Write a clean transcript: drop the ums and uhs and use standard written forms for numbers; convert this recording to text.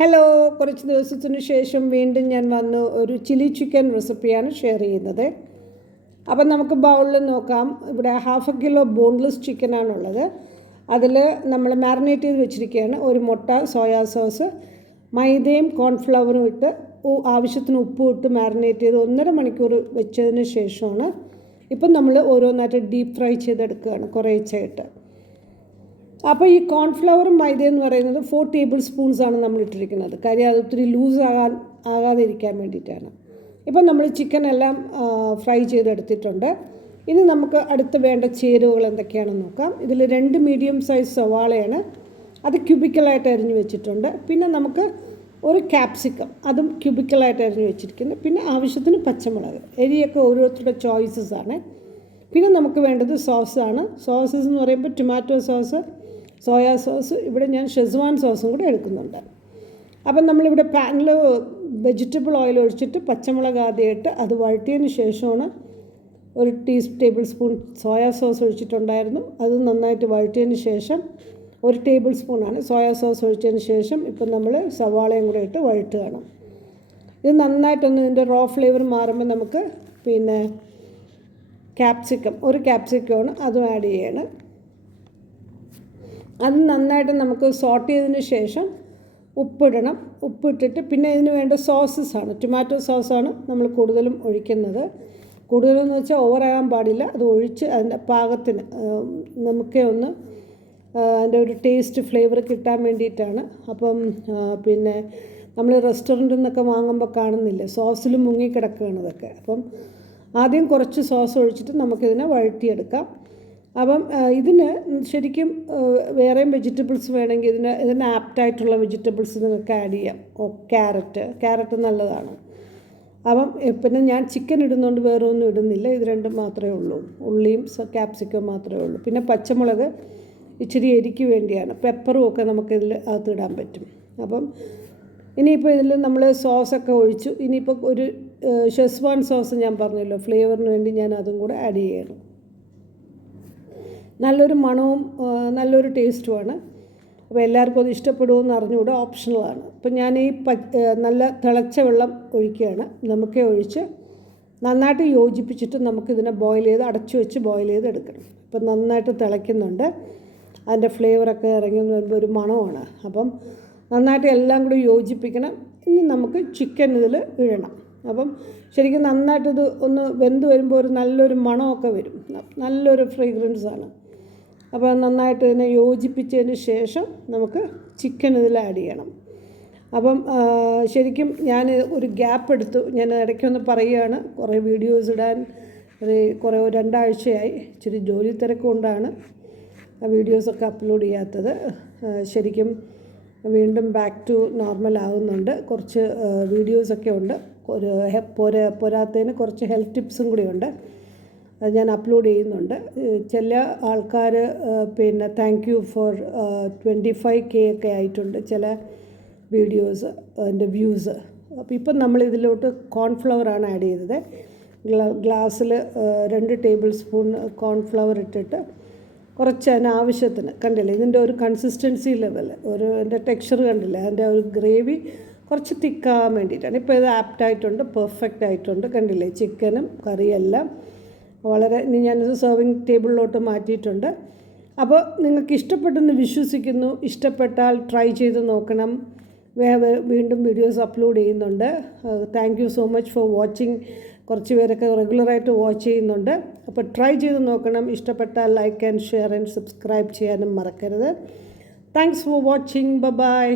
Hello, കുറച്ച് ദിവസത്തിന് ശേഷം വീണ്ടും ഞാൻ വന്നു ഒരു ചില്ലി ചിക്കൻ റെസിപ്പിയാണ് ഷെയർ ചെയ്യുന്നത്. അപ്പം നമുക്ക് ബൗളിൽ നോക്കാം. ഇവിടെ 1/2 കിലോ ബോൺലെസ് ചിക്കനാണുള്ളത്. അതിൽ നമ്മൾ മാരിനേറ്റ് ചെയ്ത് വെച്ചിരിക്കുകയാണ്. ഒരു മുട്ട, സോയാ സോസ്, മൈദയും കോൺഫ്ലവറും ഇട്ട് ആവശ്യത്തിന് ഉപ്പും ഇട്ട് മാരിനേറ്റ് ചെയ്ത് 1.5 മണിക്കൂർ വെച്ചതിന് ശേഷമാണ് ഇപ്പം നമ്മൾ ഓരോന്നായിട്ട് ഡീപ്പ് ഫ്രൈ ചെയ്തെടുക്കുകയാണ് കുറേശ്ശായിട്ട്. അപ്പോൾ ഈ കോൺഫ്ലവറും മൈദ എന്ന് പറയുന്നത് 4 ടേബിൾ സ്പൂൺസാണ് നമ്മൾ ഇട്ടിരിക്കുന്നത്. കാര്യം അത് ഒത്തിരി ലൂസ് ആകാതിരിക്കാൻ വേണ്ടിയിട്ടാണ്. ഇപ്പം നമ്മൾ ചിക്കൻ എല്ലാം ഫ്രൈ ചെയ്തെടുത്തിട്ടുണ്ട്. ഇനി നമുക്ക് അടുത്ത് വേണ്ട ചേരുവകൾ എന്തൊക്കെയാണെന്ന് നോക്കാം. ഇതിൽ 2 മീഡിയം സൈസ് സവാളയാണ്, അത് ക്യൂബിക്കലായിട്ട് അരിഞ്ഞ് വെച്ചിട്ടുണ്ട്. പിന്നെ നമുക്ക് ഒരു ക്യാപ്സിക്കം, അതും ക്യൂബിക്കലായിട്ട് അരിഞ്ഞ് വെച്ചിരിക്കുന്നു. പിന്നെ ആവശ്യത്തിന് പച്ചമുളക്. എരിയൊക്കെ ഓരോരുത്തരുടെ ചോയ്സസ് ആണ്. പിന്നെ നമുക്ക് വേണ്ടത് സോസാണ്. സോസസ് എന്ന് പറയുമ്പോൾ ടൊമാറ്റോ സോസ്, സോയാ സോസ്, ഇവിടെ ഞാൻ ഷെസ്വാൻ സോസും കൂടെ എടുക്കുന്നുണ്ട്. അപ്പം നമ്മളിവിടെ പാനിൽ വെജിറ്റബിൾ ഓയിൽ ഒഴിച്ചിട്ട് പച്ചമുളക് ആദ്യമായിട്ട് അത് വഴറ്റിയതിന് ശേഷമാണ് ഒരു ടേബിൾ സ്പൂൺ സോയാ സോസ് ഒഴിച്ചിട്ടുണ്ടായിരുന്നു. അത് നന്നായിട്ട് വഴറ്റിയതിന് ശേഷം 1 ടേബിൾ സ്പൂണാണ് സോയാ സോസ് ഒഴിച്ചതിന് ശേഷം ഇപ്പം നമ്മൾ സവാളയും കൂടെ ഇട്ട് വഴറ്റുകയാണ്. ഇത് നന്നായിട്ടൊന്ന് ഇതിൻ്റെ റോ ഫ്ലേവർ മാറുമ്പോൾ നമുക്ക് പിന്നെ ക്യാപ്സിക്കം, ഒരു ക്യാപ്സിക്കമാണ്, അതും ആഡ് ചെയ്യണം. അത് നന്നായിട്ട് നമുക്ക് സോട്ട് ചെയ്തതിന് ശേഷം ഉപ്പിടണം. ഉപ്പിട്ടിട്ട് പിന്നെ ഇതിന് വേണ്ട സോസസാണ്, ടൊമാറ്റോ സോസാണ് നമ്മൾ കൂടുതലും ഒഴിക്കുന്നത്. കൂടുതലെന്ന് വെച്ചാൽ ഓവറാകാൻ പാടില്ല. അത് ഒഴിച്ച് അതിൻ്റെ പാകത്തിന് നമുക്ക് ഒന്ന് അതിൻ്റെ ഒരു ടേസ്റ്റ് ഫ്ലേവർ കിട്ടാൻ വേണ്ടിയിട്ടാണ്. അപ്പം പിന്നെ നമ്മൾ റെസ്റ്റോറൻറ്റിൽ നിന്നൊക്കെ വാങ്ങുമ്പോൾ കാണുന്നില്ല, സോസിൽ മുങ്ങിക്കിടക്കുകയാണ് ഇതൊക്കെ. അപ്പം ആദ്യം കുറച്ച് സോസ് ഒഴിച്ചിട്ട് നമുക്കിതിനെ വഴറ്റിയെടുക്കാം. അപ്പം ഇതിന് ശരിക്കും വേറെയും വെജിറ്റബിൾസ് വേണമെങ്കിൽ ഇതിന് ആപ്റ്റായിട്ടുള്ള വെജിറ്റബിൾസ് നിങ്ങൾക്ക് ആഡ് ചെയ്യാം. ക്യാരറ്റ് നല്ലതാണ്. അപ്പം പിന്നെ ഞാൻ ചിക്കൻ ഇടുന്നതുകൊണ്ട് വേറെ ഒന്നും ഇടുന്നില്ല. ഇത് രണ്ടും മാത്രമേ ഉള്ളൂ. ഉള്ളിയും ക്യാപ്സിക്കം മാത്രമേ ഉള്ളൂ. പിന്നെ പച്ചമുളക് ഇച്ചിരി എരിക്ക് വേണ്ടിയാണ്. പെപ്പറും ഒക്കെ നമുക്കിതിൽ അകത്തിടാൻ പറ്റും. അപ്പം ഇനിയിപ്പോൾ ഇതിൽ നമ്മൾ സോസൊക്കെ ഒഴിച്ചു. ഇനിയിപ്പോൾ ഒരു ഷെസ്വാൻ സോസ് ഞാൻ പറഞ്ഞല്ലോ, ഫ്ലേവറിന് വേണ്ടി ഞാൻ അതും കൂടെ ആഡ് ചെയ്യണം. നല്ലൊരു മണവും നല്ലൊരു ടേസ്റ്റുമാണ്. അപ്പോൾ എല്ലാവർക്കും അത് ഇഷ്ടപ്പെടുമെന്ന് അറിഞ്ഞുകൂടെ, ഓപ്ഷണലാണ്. അപ്പം ഞാൻ ഈ നല്ല തിളച്ച വെള്ളം ഒഴിക്കുകയാണ്. നമുക്ക് ഒഴിച്ച് നന്നായിട്ട് യോജിപ്പിച്ചിട്ട് നമുക്കിതിനെ അടച്ചു വെച്ച് ബോയിൽ ചെയ്ത് എടുക്കണം. ഇപ്പം നന്നായിട്ട് തിളയ്ക്കുന്നുണ്ട്. അതിൻ്റെ ഫ്ലേവറൊക്കെ ഇറങ്ങി വരുമ്പോൾ ഒരു മണമാണ്. അപ്പം നന്നായിട്ട് എല്ലാം കൂടി യോജിപ്പിക്കണം. ഇനി നമുക്ക് ചിക്കൻ ഇതിൽ ഇടണം. അപ്പം ശരിക്കും നന്നായിട്ടിത് ഒന്ന് വെന്ത് വരുമ്പോൾ ഒരു നല്ലൊരു മണമൊക്കെ വരും, നല്ലൊരു ഫ്രേഗ്രൻസാണ്. അപ്പോൾ നന്നായിട്ട് ഇതിനെ യോജിപ്പിച്ചതിന് ശേഷം നമുക്ക് ചിക്കൻ ഇതിൽ ആഡ് ചെയ്യണം. അപ്പം ശരിക്കും ഞാൻ ഒരു ഗ്യാപ്പ് എടുത്തു. ഞാൻ ഇടയ്ക്കൊന്ന് പറയുകയാണ്, കുറേ വീഡിയോസ് ഇടാൻ കുറേ 2 ആഴ്ചയായി. ഇച്ചിരി ജോലി തിരക്ക് കൊണ്ടാണ് വീഡിയോസൊക്കെ അപ്ലോഡ് ചെയ്യാത്തത്. ശരിക്കും വീണ്ടും ബാക്ക് ടു നോർമൽ ആകുന്നുണ്ട്. കുറച്ച് വീഡിയോസൊക്കെ ഉണ്ട്. പോരാത്തതിന് കുറച്ച് ഹെൽത്ത് ടിപ്സും കൂടിയുണ്ട്, അത് ഞാൻ അപ്ലോഡ് ചെയ്യുന്നുണ്ട്. ചില ആൾക്കാർ പിന്നെ താങ്ക് യു ഫോർ 25K ഒക്കെ ആയിട്ടുണ്ട് ചില വീഡിയോസ്, അതിൻ്റെ വ്യൂസ്. അപ്പോൾ ഇപ്പം നമ്മളിതിലോട്ട് കോൺഫ്ലവറാണ് ആഡ് ചെയ്തത്. ഗ്ലാസ്സിൽ 2 ടേബിൾ സ്പൂൺ കോൺഫ്ലവർ ഇട്ടിട്ട് കുറച്ച് അതിനാവശ്യത്തിന്, കണ്ടില്ലേ ഇതിൻ്റെ ഒരു കൺസിസ്റ്റൻസി ലെവൽ, അതിൻ്റെ ടെക്സ്ചർ കണ്ടില്ലേ, അതിൻ്റെ ഒരു ഗ്രേവി കുറച്ച് തിക്കാകാൻ വേണ്ടിയിട്ടാണ്. ഇപ്പോൾ ഇത് ആപ്റ്റായിട്ടുണ്ട്, പെർഫെക്റ്റ് ആയിട്ടുണ്ട്. കണ്ടില്ലേ ചിക്കനും കറിയെല്ലാം വളരെ. ഇനി ഞാനത് സെർവിങ് ടേബിളിലോട്ട് മാറ്റിയിട്ടുണ്ട്. അപ്പോൾ നിങ്ങൾക്ക് ഇഷ്ടപ്പെട്ടെന്ന് വിശ്വസിക്കുന്നു. ഇഷ്ടപ്പെട്ടാൽ ട്രൈ ചെയ്ത് നോക്കണം. വീണ്ടും വീഡിയോസ് അപ്ലോഡ് ചെയ്യുന്നുണ്ട്. Thank you so much for watching. കുറച്ച് പേരൊക്കെ റെഗുലറായിട്ട് വാച്ച് ചെയ്യുന്നുണ്ട്. അപ്പോൾ ട്രൈ ചെയ്ത് നോക്കണം. ഇഷ്ടപ്പെട്ടാൽ like and share and subscribe ചെയ്യാനും മറക്കരുത്. Thanks for watching. ബൈ.